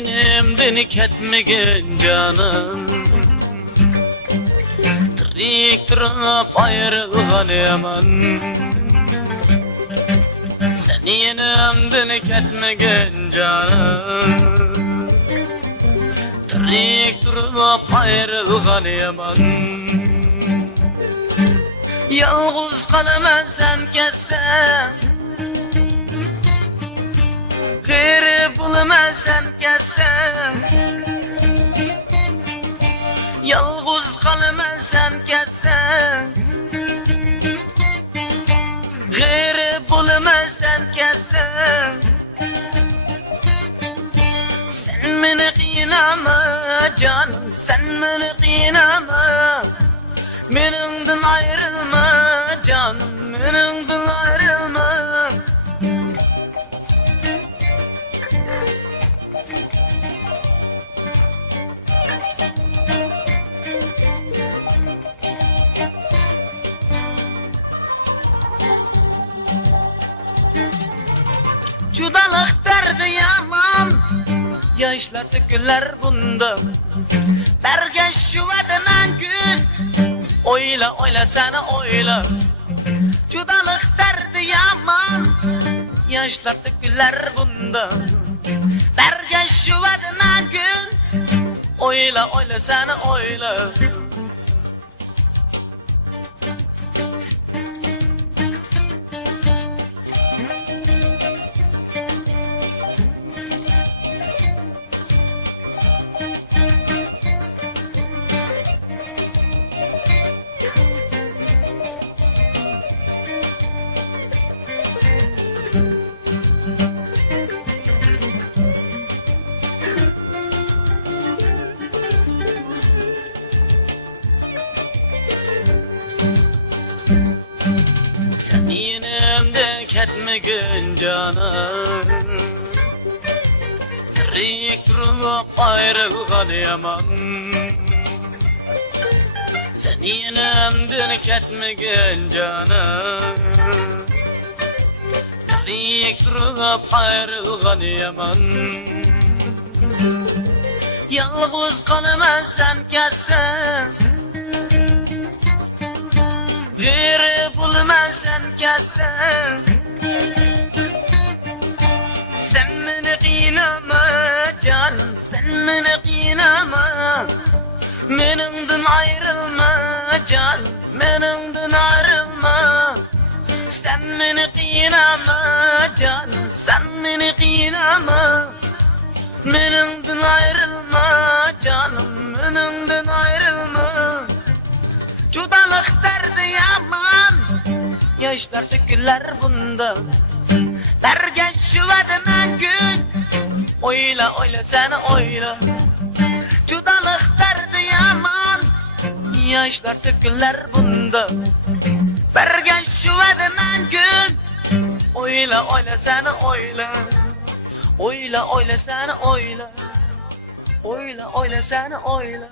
Yenimden ketmegen canım, tirik durup ayrılgan yaman. Sen yenimden ketmegen canım, tirik durup ayrılgan yaman. Yalğız kalaman sen kessen, geri bulman sen kessen. Yalğız kalaman sen kessen, geri bulman sen kessen. Sen beni kıynama canım, sen beni kıynama. Menimden ayrılma canım, menimden ayrılma. Judalık derdi yaman, yaşlar tüküler bunda. Berge şu adamın gün, oyla oyla sana oyla. Judalık derdi yaman, yaşlar tüküler bunda. Berge şu adamın gün, oyla oyla sana oyla. Sen yenimde ketmegen canım, tirik durup ayrılgan yaman. Sen yenimden ketmegen canım, tirik durup ayrılgan yaman. Yalğız kalaman sen kessen, geri bulman sen kessen. Sen beni kıynama canım, sen beni kıynama. Menimden ayrılma canım, menimden ayrılma. Sen beni kıynama canım, sen beni kıynama. Menimden ayrılma canım, menimden ayrılma. Judalık derdi yaman, yaşlar tüküler bunda. Derge şu adamın gün, oyla oyla sana oyla. Judalık derdi yaman, yaşlar tüküler bunda. Derge şu adamın gün, oyla oyla sana oyla. Oyla oyla sana oyla. Oyla oyla sana oyla.